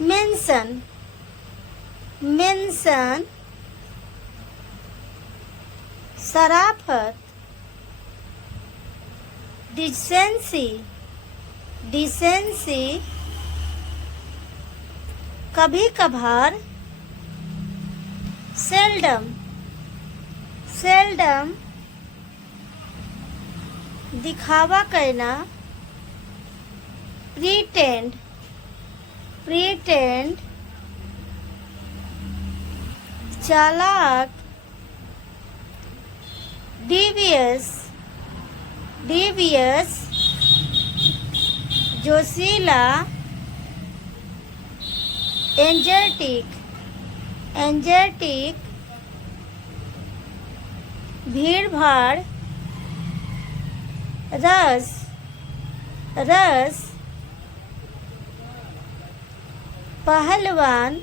mention, mention, शराफत, decency, decency, कभी कभार, seldom, seldom, दिखावा करना, pretend, pretend, चालाक, devious, devious, जोशीला, energetic, energetic, भीड़ भाड़, रस, रस, पहलवान,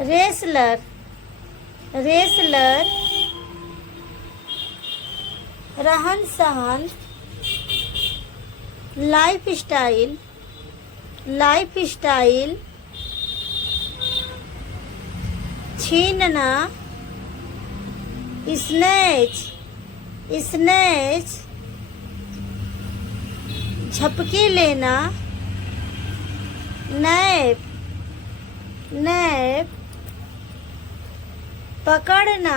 रेसलर, रेसलर, रहन सहन, लाइफ स्टाइल, लाइफ स्टाइल, छीनना, स्नैच, स्नैच, झपकी लेना, नैप, नैप, पकड़ना,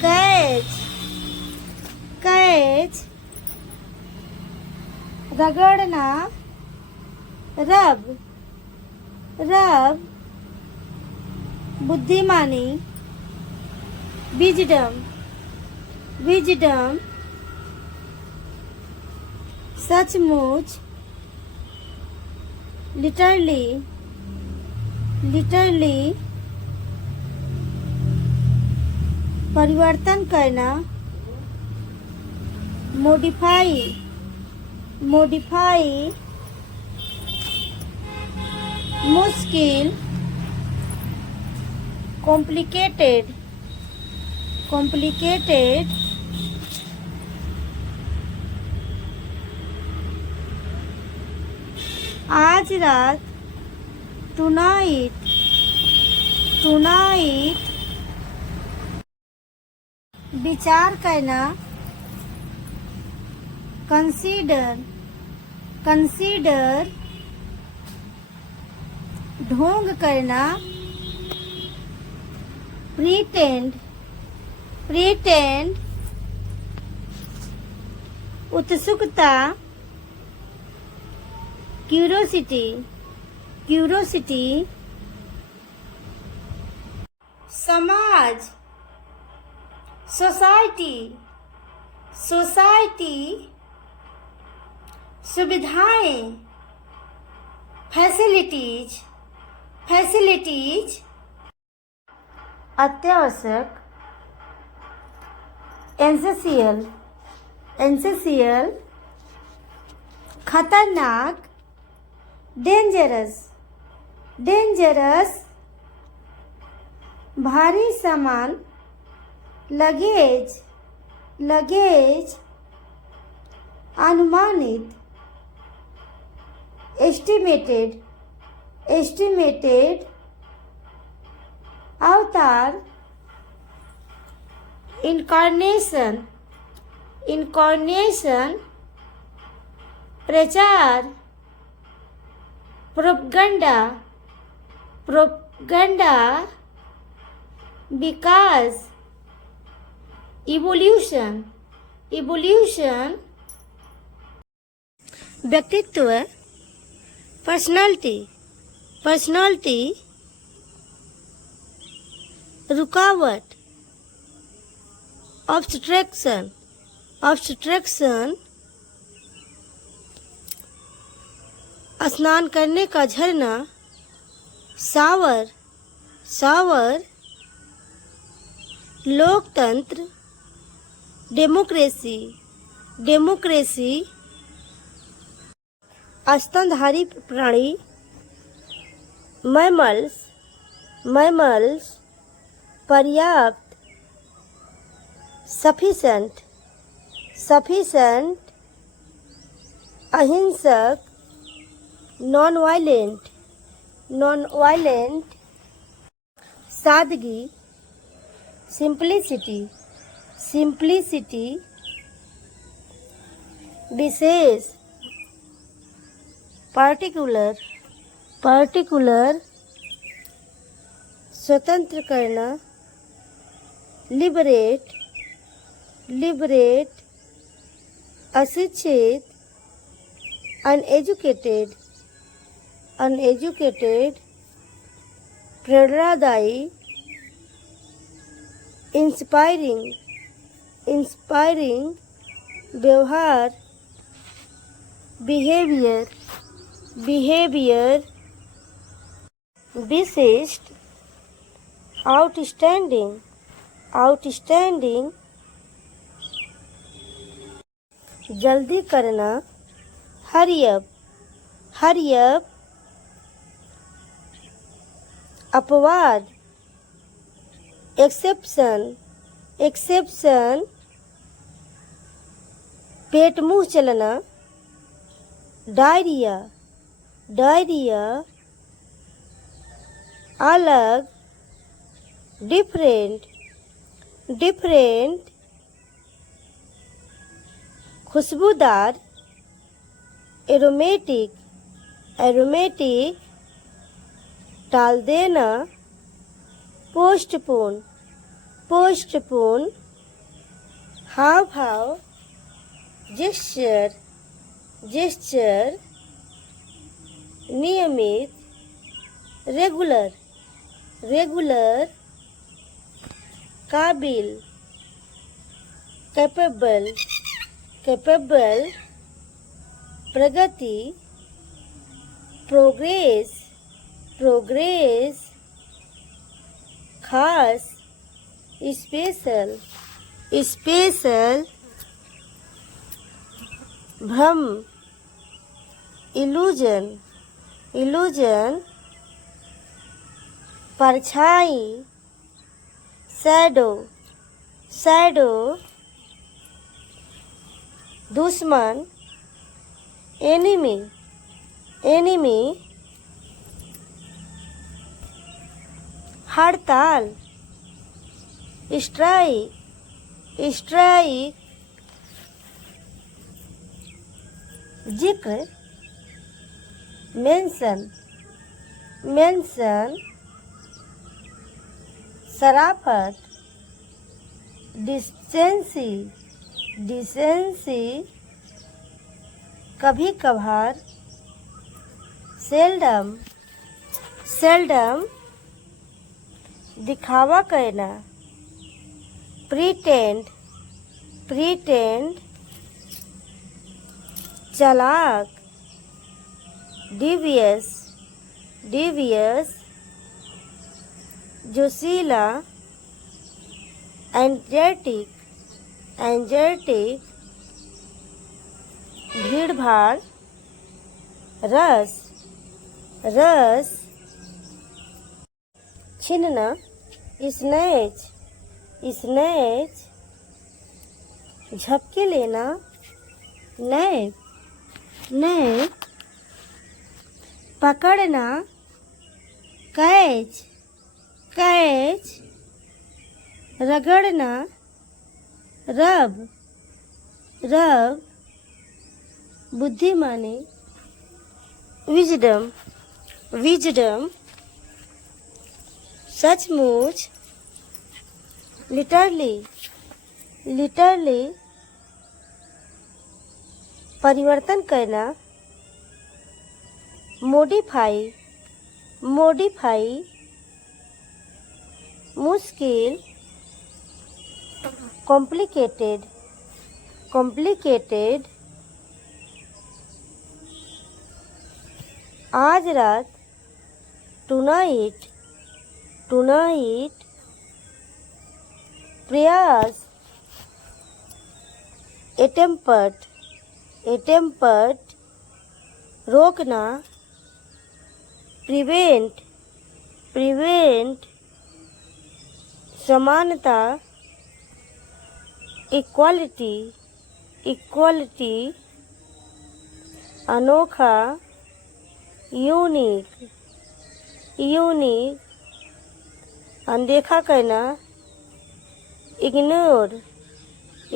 कैच, कैच, रगड़ना, रब, रब, बुद्धिमानी, विजडम, विजडम, सचमुच, लिटरली, लिटरली, परिवर्तन करना, मॉडिफाई, मॉडिफाई, मुश्किल, कॉम्प्लिकेटेड, कॉम्प्लिकेटेड, आज रात, टुनाइट, टुनाइट, विचार करना, कंसीडर, कंसीडर, ढोंग करना, प्रीटेंड, प्रीटेंड, उत्सुकता, क्यूरोसिटी, क्यूरोसिटी, समाज, सोसाइटी, सोसाइटी, सुविधाएं, फैसिलिटीज, फैसिलिटीज, अत्यावश्यक, एसेंशियल, एसेंशियल, खतरनाक, डेंजरस, डेंजरस, भारी सामान, लगेज, लगेज, अनुमानित, एस्टिमेटेड, एस्टिमेटेड, अवतार, इनकार्नेशन, इनकार्नेशन, प्रचार, प्रोपगंडा, प्रोपगंडा, विकास, इवोल्यूशन, इवोल्यूशन, व्यक्तित्व, पर्सनालिटी, पर्सनालिटी, रुकावट, ऑब्स्ट्रक्शन, ऑब्स्ट्रक्शन, स्नान करने का झरना, शावर, शावर, लोकतंत्र, डेमोक्रेसी, डेमोक्रेसी, स्तनधारी प्राणी, mammals, mammals, पर्याप्त, sufficient, sufficient, अहिंसक, non-violent, non-violent, सादगी, simplicity, simplicity, विशेष, particular, particular, स्वतंत्र करना, liberate, liberate, अशिक्षित, uneducated, uneducated, प्रेरणादायी, इंस्पायरिंग, इंस्पायरिंग, व्यवहार, बिहेवियर, बिहेवियर, विशिष्ट, आउटस्टैंडिंग, आउटस्टैंडिंग, जल्दी करना, हरी अप, हरी अप, अपवाद, एक्सेप्शन, एक्सेप्शन, पेट मुंह चलना, डायरिया, डायरिया, अलग, डिफरेंट, डिफरेंट, खुशबूदार, एरोमेटिक, एरोमेटिक, टाल देना, पोस्टपोन, पोस्टपोन, हाव भाव, जेस्चर, जेस्चर, नियमित, रेगुलर, रेगुलर, काबिल, कैपेबल, कैपेबल, प्रगति, प्रोग्रेस, प्रोग्रेस, खास, स्पेशल, स्पेशल, भ्रम, इल्यूजन, इल्यूजन, परछाई, शैडो, शैडो, दुश्मन, एनिमी, एनिमी, हड़ताल, स्ट्राइक, स्ट्राइक, जिक्र, मेंशन, मेंशन, शराफत, डिसेंसी, डिसेंसी, कभी कभार, सेल्डम, सेल्डम, दिखावा करना, प्रीटेंड, प्रीटेंड, चालाक, डिवियस, डिवियस, जोशीला, एंजेटिक, एंजेटिक, भीड़ भाड़, रस, रस, छीनना, स्नैच, स्नैच, झपके लेना, नैप, नैप, पकड़ना, कैच, कैच, रगड़ना, रब, रब, बुद्धिमानी, विजडम, विजडम, सचमुच, लिटरली, लिटरली, परिवर्तन करना, मॉडिफाई, मॉडिफाई, मुश्किल, कॉम्प्लिकेटेड, कॉम्प्लिकेटेड, आज रात, टुनाइट, टुनाइट, प्रयास, अटेम्प्ट, अटेम्प्ट, रोकना, प्रिवेंट, प्रिवेंट समानता, इक्वालिटी, इक्वालिटी, अनोखा, यूनिक, यूनिक, अनदेखा करना, इग्नोर,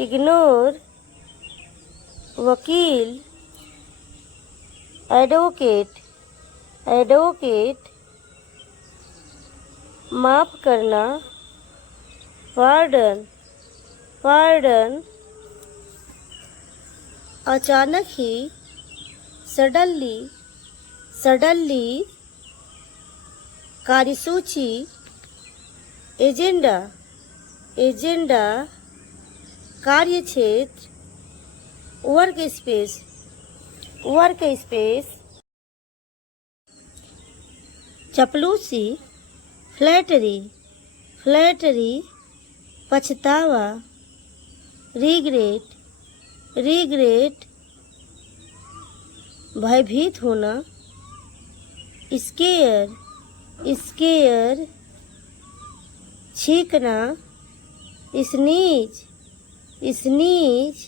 इग्नोर, वकील, एडवोकेट, एडवोकेट, माफ़ करना, पार्डन, पार्डन, अचानक ही, सडनली, सडनली, कार्यसूची, एजेंडा, एजेंडा, कार्यक्षेत्र, वर्क स्पेस, वर्क स्पेस, चपलूसी, फ्लैटरी, फ्लैटरी, पछतावा, रिग्रेट, रिग्रेट, भयभीत होना, स्केयर, स्केयर, छींकना, स्नीज, स्नीज,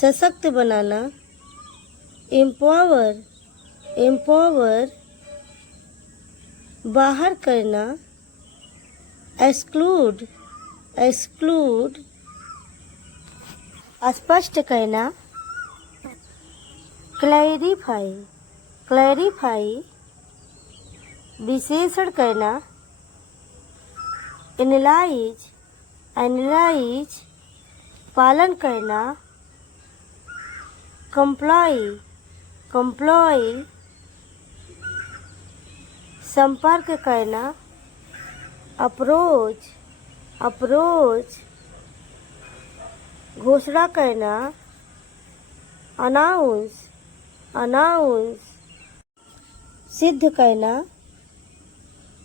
सशक्त बनाना, एम्पावर, एम्पावर, बाहर करना, एक्सक्लूड, एक्सक्लूड, स्पष्ट करना, क्लैरिफाई, क्लैरिफाई, विशेषण करना, एनालाइज, एनालाइज, पालन करना, कंप्लाई, कंप्लाई, संपर्क करना, अप्रोच, अप्रोच, घोषणा करना, अनाउंस, अनाउंस, सिद्ध करना,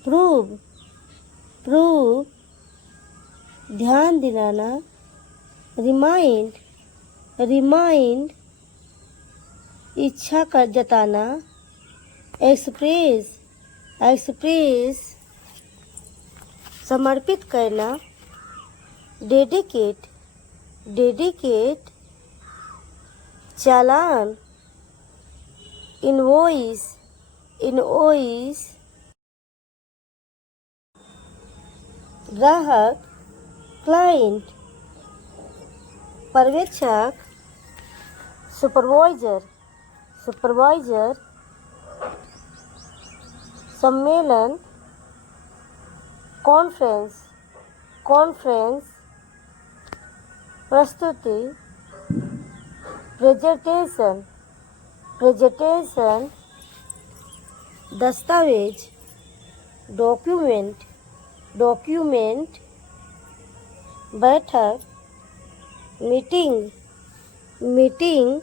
प्रूव, प्रूव, ध्यान दिलाना, रिमाइंड, रिमाइंड, इच्छा कर जताना, एक्सप्रेस, एक्सप्रेस, समर्पित करना, डेडिकेट, डेडिकेट, चालान, इनवॉइस, इनवॉइस, ग्राहक, क्लाइंट, पर्यवेक्षक, सुपरवाइजर, सुपरवाइजर, सम्मेलन, कॉन्फ्रेंस, कॉन्फ्रेंस, प्रस्तुति, प्रेजेंटेशन, प्रेजेंटेशन, दस्तावेज, डॉक्यूमेंट, डॉक्यूमेंट, बैठक, मीटिंग, मीटिंग,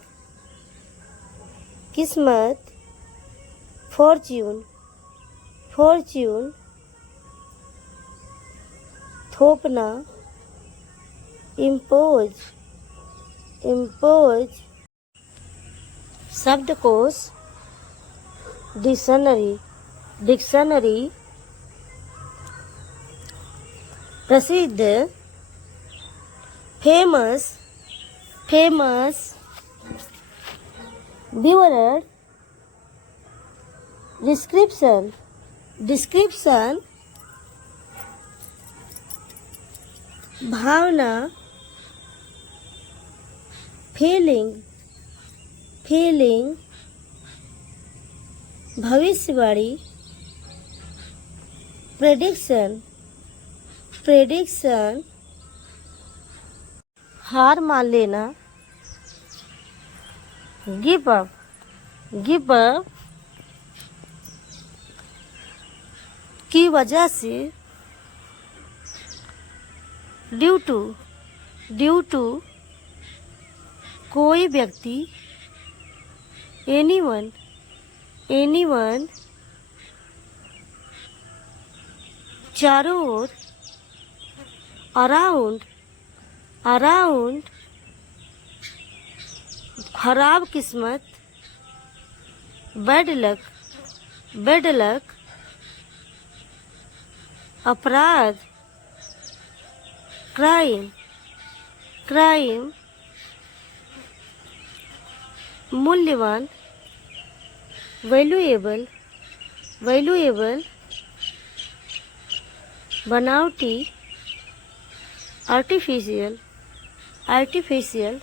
किस्मत, फॉर्च्यून, फॉर्च्यून, थोपना, इम्पोज, इम्पोज, शब्दकोश, डिक्शनरी, डिक्शनरी, प्रसिद्ध, फेमस, फेमस, विवरण, डिस्क्रिप्शन, डिस्क्रिप्शन, भावना, फीलिंग, फीलिंग, भविष्यवाणी, प्रेडिक्शन, प्रेडिक्शन, हार मान लेना, गिव अप, गिव अप, की वजह से, ड्यू टू, ड्यू टू, कोई व्यक्ति, एनीवन, एनीवन, चारों ओर, अराउंड, अराउंड, खराब किस्मत, बैड लक, बैड लक, अपराध, क्राइम, क्राइम, मूल्यवान, वैल्यूएबल, वैल्यूएबल, बनावटी, आर्टिफिशियल, आर्टिफिशियल,